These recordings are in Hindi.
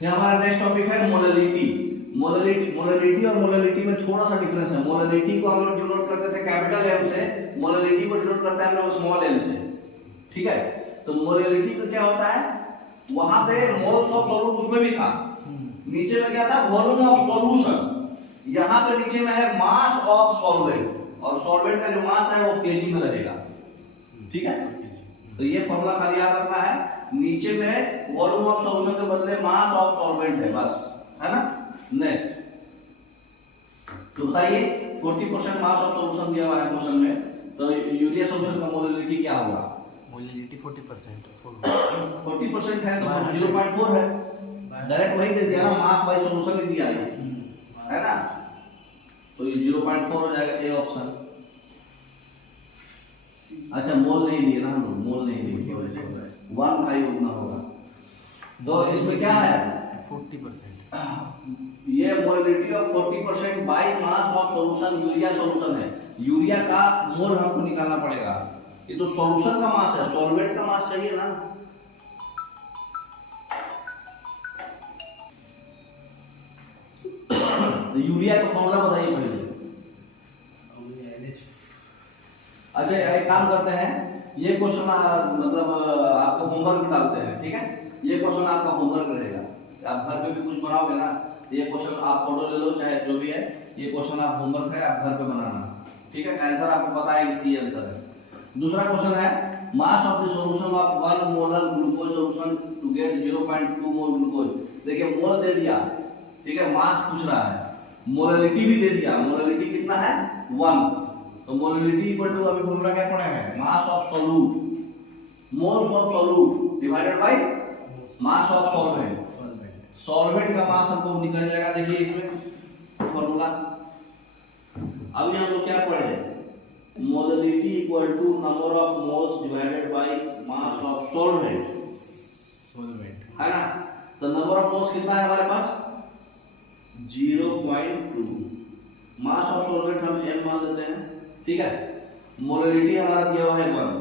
ये हमारा नेक्स्ट टॉपिक है मोलैलिटी। मोलैलिटी और मोलैलिटी में थोड़ा सा डिफरेंस है। मोलैलिटी को हम लोग डिनोट करते थे कैपिटल एम से, मोलैलिटी को डिनोट करते हैं हम लोग स्मॉल एम से। ठीक है, तो मोलैलिटी का क्या होता है, वहां पे मोल्स ऑफ सॉल्यूट उसमें भी था, नीचे में क्या था वॉल्यूम ऑफ सॉल्यूशन, यहाँ पे नीचे में है मास ऑफ सॉल्वेंट, और सॉल्वेंट का जो मास है वो केजी में रहेगा। ठीक है, तो ये फॉर्मूला खाली याद रखना है, नीचे में वॉल्यूम ऑफ सॉल्यूशन के बदले मास ऑफ सॉल्वेंट है बस, है ना। नेक्स्ट तो बताइए 40% मास ऑफ सॉल्यूशन दिया हुआ है क्वेश्चन में, तो यूरिया सॉल्यूशन का मोलैलिटी क्या होगा? मोलैलिटी 40%। 40% है तो 0.4 है, डायरेक्ट वही दे दिया ना, मास बाय सॉल्यूशन ही दिया है ना, तो ये 0.4 हो जाएगा ए ऑप्शन। अच्छा मोल नहीं दिए ना, हम मोल नहीं दिए, 1.5 उतना होगा। तो इसमें क्या है 40%, ये molality of 40% bye mass of solution, urea solution है, यूरिया का मोल हमको निकालना पड़ेगा, ये तो सॉल्यूशन का मास है, सॉल्वेंट का मास चाहिए ना। तो यूरिया का फॉर्मूला बताइए पहले। अच्छा एक काम करते हैं, ये क्वेश्चन मतलब आपको होमवर्क में डालते हैं, ठीक है, ये क्वेश्चन आपका होमवर्क रहेगा, आप घर पे भी कुछ बनाओगे ना, ये क्वेश्चन आप फोटो ले लो चाहे जो भी है, ये क्वेश्चन आप होमवर्क है, आप घर पे बनाना, ठीक है। आंसर आपको पता है, सी आंसर है। दूसरा क्वेश्चन है mass of the solution of 1 molar glucose solution to get 0.2 mole glucose. देखिए मोल दे दिया, ठीक है, मास पूछ रहा है, मोलैलिटी भी दे दिया, मोलैलिटी कितना है 1, तो मोलैलिटी इक्वल टू अभी फॉर्मूला क्या पढ़ा है, mass of solute, moles of solute divided by mass of solvent. Solvent का मास हमको निकल जाएगा, देखिए इसमें फॉर्मूला अभी हम लोग क्या पढ़े, molality equal to number of moles divided by mass of solvent, है ना। तो नंबर ऑफ मोल्स कितना है हमारे पास 0.2, मास ऑफ सॉल्वेंट हम m मान लेते हैं, ठीक है। मोलैलिटी हमारा दिया हुआ है 1,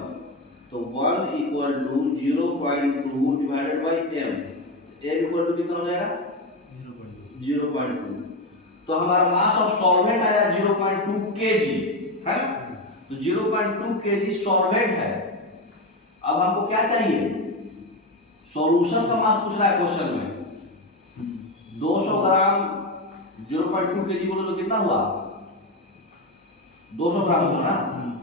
तो 1 equal to 0.2 divided by m, m equal to कितना हो जाएगा 0.2, तो हमारा मास ऑफ सॉल्वेंट आया 0.2 kg, है ना, तो 0.2 kg सॉल्वेंट है। अब हमको क्या चाहिए, सॉल्यूशन का मास पूछ रहा है क्वेश्चन में, 200 ग्राम 0.2 kg बोलो तो कितना हुआ 200 ग्राम हुआ ना,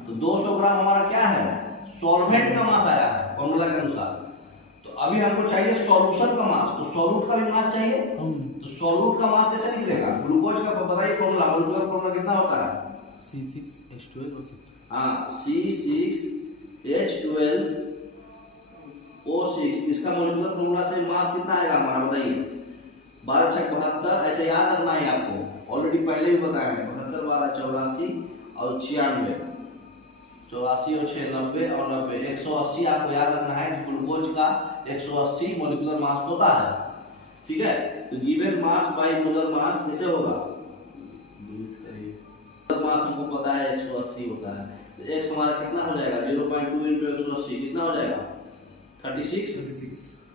तो 200 ग्राम हमारा क्या है सॉल्वेंट का मास आया है फॉर्मूला के अनुसार। तो अभी हमको चाहिए सॉल्यूशन का मास, तो सॉल्यूट का भी मास चाहिए, तो सॉल्यूट का मास कैसे निकलेगा, ग्लूकोज का बताइए फॉर्मूला, मोलिकुलर फॉर्मूला कितना होता है C6H12O6। हाँ C6H12O6, इसका मोलिकुलर फॉर्मूला से मास कितना आएगा हमारा बताइए, 12×72, ऐसे याद रखना है आपको, ऑलरेडी पहले भी बताया है, 72 12 84 और 96, 84 और 6 90 और 90, 180 आपको याद रखना है कि ग्लूकोज का 180 मोलिकुलर मास होता है, ठीक है। तो given mass by molar mass कैसे होगा, मास हमको पता है 180 होता है, तो x हमारा कितना हो जाएगा 0.2 into 180 कितना हो जाएगा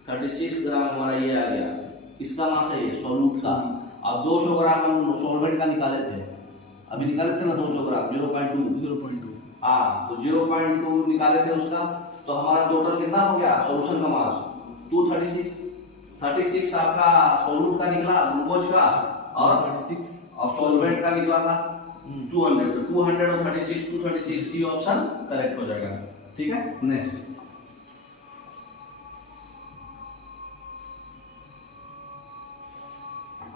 36 ग्राम हमारा ये आ गया, इसका मास है ये सॉल्यूट का। अब 200 ग्राम हम सॉल्वेंट का निकाले थे, अभी निकाले थे ना 200 ग्राम 0.2, हाँ, तो 0.2 निकाले थे उसका, तो हमारा टोटल कितना हो गया सॉल्यूशन का मास 236 आपका सॉल्यूट का निकला ग्लूकोज का, और सॉल्वेंट का निकला था 200, तो 200 और 236 सी ऑप्शन करेक्ट हो जाएगा, ठीक है। नेक्स्ट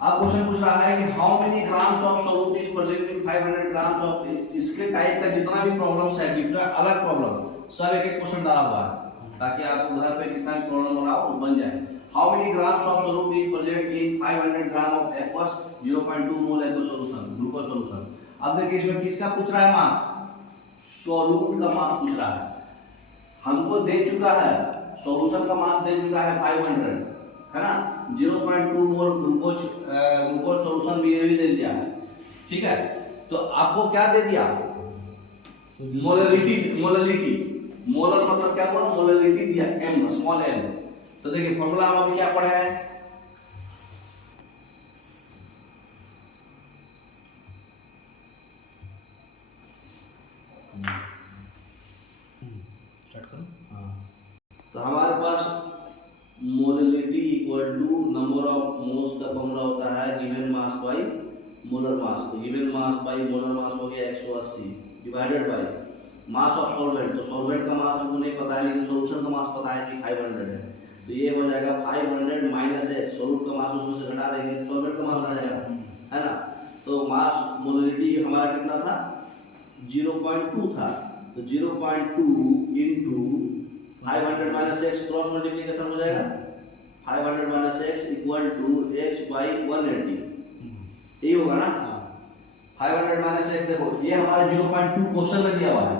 अब क्वेश्चन पूछ रहा है कि how many grams of solute is present in 500 grams of, इसके टाइप का जितना भी प्रॉब्लम्स है, कितना अलग प्रॉब्लम, सब एक एक क्वेश्चन डाला हुआ है ताकि आपको घर पे कितना भी प्रॉब्लम हो रहा हो बन जाए। How many grams of solute is present in 500 gram of aqueous 0.2 mole aqueous solution, glucose solution. अब देखिए इसमें किसका पूछ रहा है मास, सॉल्यूट का मास पूछ रहा है, हमको दे चुका है सॉल्यूशन का मास दे चुका है 500, है ना, 0.2 मोल ग्लूकोज सॉल्यूशन भी दे दिया है, ठीक है। तो आपको क्या दे दिया मोलैलिटी, मोलर मतलब क्या हुआ मोलैलिटी दिया m, स्मॉल m। तो देखिए फॉर्मूला हम अभी क्या पढ़े हैं, तो हमारे पास molarity equal to number of moles का फॉर्मूला होता है given mass by molar mass. तो given mass by molar mass हो गया 180 divided by mass of solvent. तो सॉल्वेंट का मास हमको नहीं पता है लेकिन सॉल्यूशन का मास पता है कि 500 है। तो ये हो जाएगा 500 माइनस x। सॉल्यूट का मास उसमें से घटा देंगे सॉल्वेंट का मास आ जाएगा, है ना। तो मास मोलरिटी हमारा कितना था 0.2 था। तो 0.2 into 500 minus x cross multiplication हो जाएगा 500 minus x equal to x by 180। यही होगा ना। 500 माइनस x देखो ये हमारा 0.2 क्वेश्चन में दिया हुआ है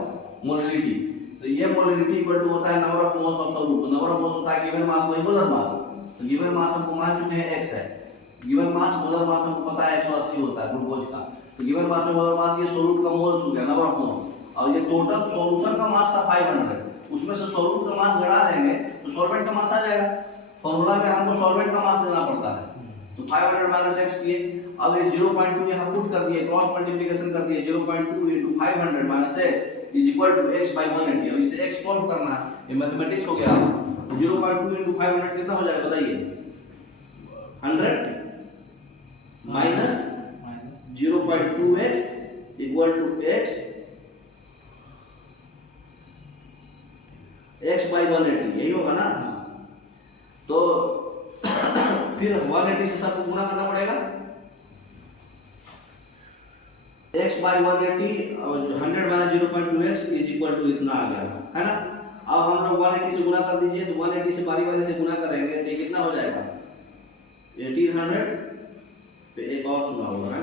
मोलरिटी। तो ये मोलरिटी इक्वल टू होता है number of moles of solute. तो नंबर ऑफ मोल्स होता है given mass by molar mass. तो गिवन मास हमको मान चुके हैं x है। गिवन मास मोलर मास हमको पता है 180 होता है ग्लूकोज का। तो गिवन मास में मोलर मास ये सॉल्यूट का मोल्स हो गया नंबर ऑफ मोल्स। और ये टोटल सॉल्यूशन का मास था 500, उसमें से सॉल्यूट का मास घटा देंगे तो सॉल्वेंट का मास आ जाएगा। फॉर्मूला में हमको सॉल्वेंट का मास लेना पड़ता है। तो 500 माइनस x किए। अब ये 0.2 यहां पुट कर दिए क्रॉस मल्टीप्लिकेशन कर दिए 0.2 into 500 minus x is equal to x by 180। अब इसे x सॉल्व करना है, ये मैथमेटिक्स हो गया। 0.2 into 500 कितना हो जाएगा बताइए 100 minus 0.2x equal to x by 180, यही होगा ना। तो फिर 180 से सबको गुना करना पड़ेगा। x बाई 180 और 100 minus 0.2x is equal to इतना आ गया, है ना। अब हम लोग 180 से गुना कर दीजिए। तो 180 से बारी बारी से गुना करेंगे तो ये कितना हो जाएगा 1800 पे एक और सुना होगा है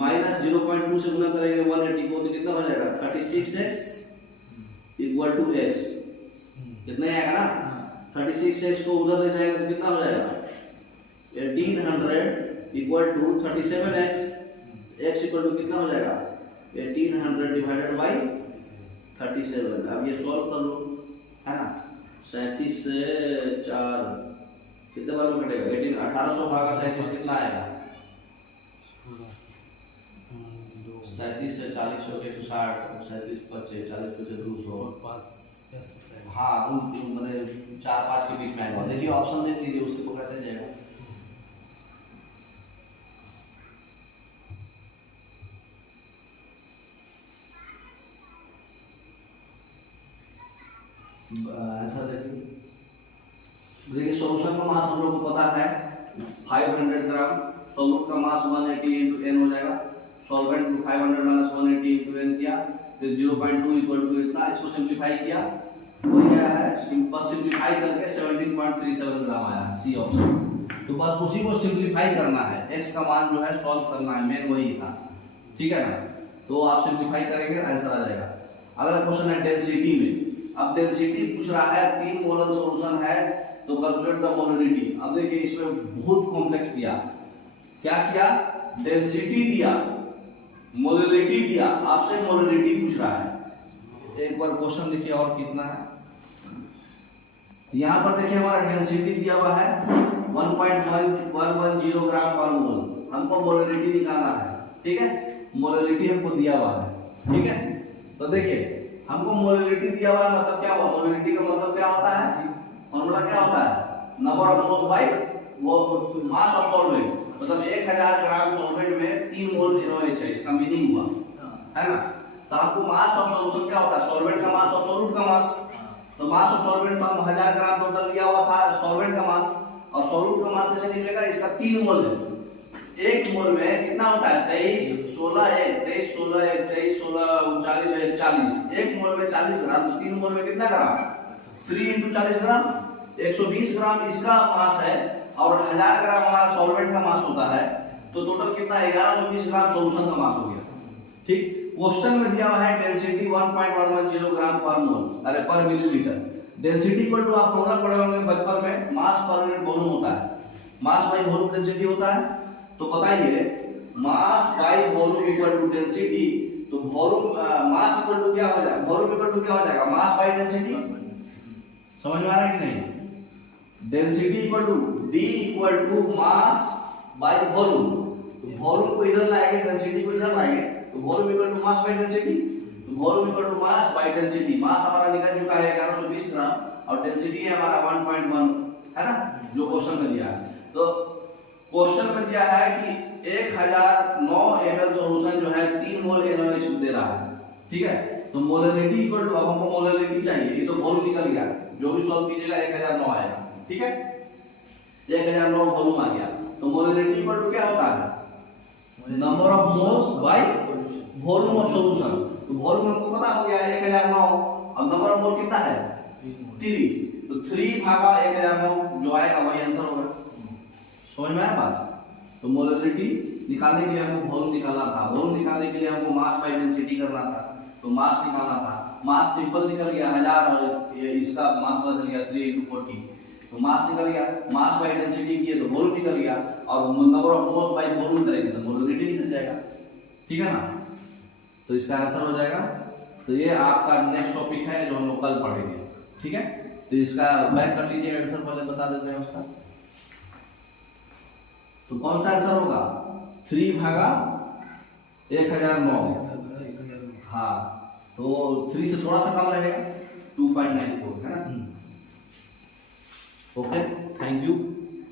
माइनस 0.2 से गुना करेंगे 180 को तो कितना हो जाएगा 36x इक्वल टू x। कितना ही आएगा ना 36x को उधर ले जाएगा तो कितना हो जाएगा 1800 equal to 37x। x equal to कितना हो जाएगा 1800 डिवाइडेड बाई 37। अब ये सॉल्व कर लो, है ना। 37 से 4 कितने बार में कटेगा 1800 भागा 37 कितना आएगा 37 से 40 हो गए 60 37 25 40 25 200 हाँ मतलब 4-5 के बीच में आएगा। देखिए ऑप्शन देख लीजिए उससे पता चल जाएगा। आंसर देखिए सॉल्यूशन का मास हम लोग को पता है 500 ग्राम। सॉल्यूट का मास 180 into n हो जाएगा। सॉल्वेंट 500 माइनस 180 into n किया फिर 0.2 इक्वल टू इतना। इसको सिंपलीफाई किया तो यह है बस सिंपलीफाई करके 17.37 ग्राम आया है सी ऑप्शन। तो बस उसी को सिंपलीफाई करना है, x का मान जो है सॉल्व करना है, मेन वही था, ठीक है ना। तो आप सिंपलीफाई करेंगे आंसर आ जाएगा। अगला क्वेश्चन है डेंसिटी में। अब डेंसिटी पूछ रहा है 3 मोलर सॉल्यूशन है तो कैलकुलेट द मोलरिटी। अब देखिए इसमें बहुत कॉम्प्लेक्स दिया, क्या किया डेंसिटी दिया मोलरिटी दिया, आपसे मोलरिटी पूछ रहा है। एक बार क्वेश्चन देखिए और कितना है। यहाँ पर देखिए हमारा डेंसिटी दिया हुआ है 1.110 ग्राम पर मोल। हमको मोलरिटी निकालना है, ठीक है। मोलरिटी हमको दिया हुआ है, ठीक है। तो देखिए हमको मोलरिटी दिया हुआ है मतलब क्या हुआ, मोलरिटी का मतलब क्या होता है, फॉर्मूला क्या होता है नंबर ऑफ मोल्स बाय वो मास ऑफ सॉल्वेंट। मतलब 1000 ग्राम सॉल्वेंट में 3 मोल NaOH है, इसका मीनिंग हुआ, है ना। तो आपको मास ऑफ सॉल्यूशन क्या होता है सॉल्वेंट का मास और सॉल्यूट का मास। तो मास ऑफ सॉल्वेंट पर 1000 ग्राम टोटल लिया हुआ था सॉल्वेंट का मास, और सॉल्यूट का मास कैसे निकलेगा, इसका 3 मोल है। एक मोल में कितना होता है 23 16 23 16 23 16 39 40। एक मोल में 40 ग्राम, तो 3 मोल में कितना ग्राम 3 into 40 ग्राम 120 ग्राम इसका मास है, और 1000 ग्राम हमारा सॉल्वेंट का मास होता है। तो टोटल कितना 1120 ग्राम सॉल्यूशन का मास हो गया, ठीक। क्वेश्चन में दिया हुआ है डेंसिटी 1.110 ग्राम पर मोल, अरे पर मिलीलीटर। डेंसिटी इक्वल टू आप फॉर्मूला पढ़े होंगे बचपन में, मास पर यूनिट वॉल्यूम होता है, मास बाय वॉल्यूम डेंसिटी होता है। तो बताइए mass by volume equal to density. तो वॉल्यूम मास इक्वल टू क्या हो जाएगा, वॉल्यूम इक्वल टू क्या हो जाएगा मास बाय डेंसिटी। समझ में आ रहा है कि नहीं। Density equal to D equal to mass by volume. तो वॉल्यूम को इधर लाएंगे डेंसिटी को इधर लाएंगे तो volume equal to mass by density. तो volume equal to mass by density. Mass हमारा निकल चुका है 1120 ग्राम और डेंसिटी है हमारा 1.1, है ना, जो क्वेश्चन में दिया है। तो क्वेश्चन में दिया है कि 1009 ml सॉल्यूशन जो है 3 मोल NaOH दे रहा है, ठीक है। तो मोलरिटी इक्वल टू, अब हमको मोलरिटी चाहिए, ये तो वॉल्यूम निकल गया, जो भी सॉल्व कीजिएगा 1009 आएगा, ठीक है। 1009 वॉल्यूम आ गया, तो मोलरिटी इक्वल टू क्या होता है, number of moles by volume of solution. तो वॉल्यूम हमको पता हो गया 1009, अब नंबर ऑफ मोल कितना है 3, तो 3 भागा 1009 जो आएगा वही आंसर होगा। समझ में आया बात। तो मोलरिटी निकालने के लिए हमको वॉल्यूम निकालना था, वॉल्यूम निकालने के लिए हमको मास बाय डेंसिटी करना था, तो मास निकालना था। मास सिंपल निकल गया 1000 और इसका मास पता चल गया 3 × 40, तो मास निकल गया। मास बाय डेंसिटी किए तो वॉल्यूम निकल गया, और number of moles by volume करेंगे तो मोलरिटी निकल जाएगा, ठीक है ना। तो इसका आंसर हो जाएगा। तो ये आपका नेक्स्ट टॉपिक है जो हम लोग कल पढ़ेंगे, ठीक है। तो इसका बैक कर लीजिए, आंसर पहले बता देते हैं उसका। तो कौन सा आंसर होगा 3 भागा 1009, हाँ, तो 3 से थोड़ा सा कम रहेगा 2.94, है ना। Okay, thank you.